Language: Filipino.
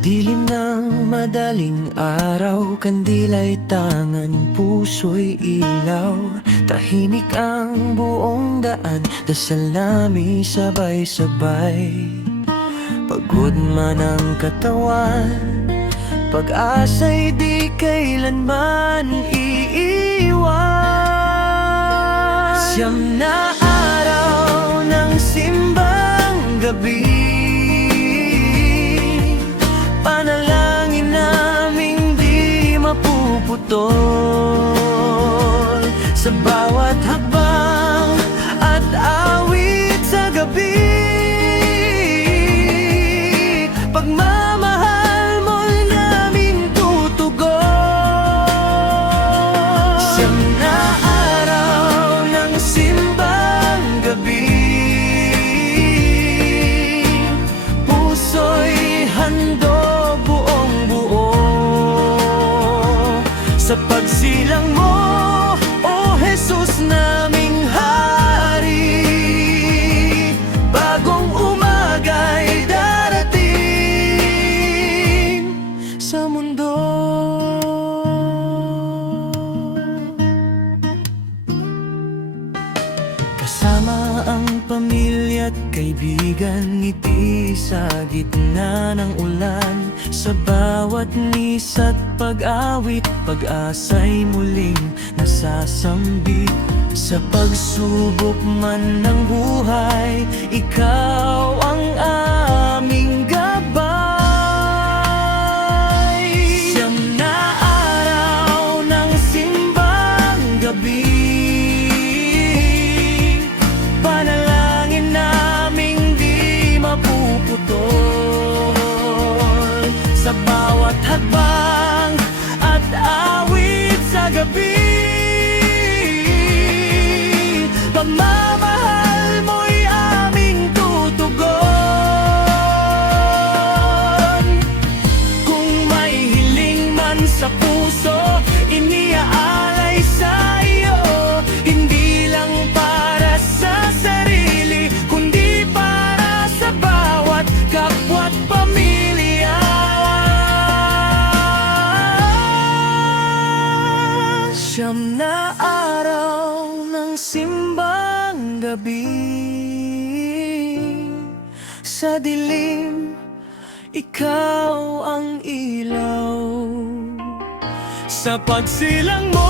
Dilim ng madaling araw, kandila'y tangan, puso'y ilaw. Tahimik ang buong daan, dasal namin sabay-sabay. Pagod man ang katawan, pag-asa'y di kailanman iiwan. Siyam na araw ng simbang gabi, panalangin naming di mapuputol. Sa bawat habang at awit sa gabi, pagmamahal mo'y naming tutugon. Siyam na araw ng simbang gabi, puso'y handog buong buo. Sa pagsilang mo, O Jesus naming Hari, bagong umaga'y darating sa mundo. Kasama ang pamilya't kaibigan, ngiti sa gitna ng ulan. Sa bawat nisa't pag-awit, pag-asa'y muling nasasambit. Sa pagsubok man ng buhay, ikaw ang aming gabay. Siyam na araw ng simbang gabi, panalangin naming di mapuputol. Sa bawat hadbang at awit sa gabi, pagmamahal mo'y aming tutugon. Kung may hiling man sa puso, iniaalay sa iyo, hindi lang para sa sarili, kundi para sa bawat kapwa't pamilya. Siyam na araw ng simbang gabi, sa dilim, ikaw ang ilaw. Sa pagsilang mo,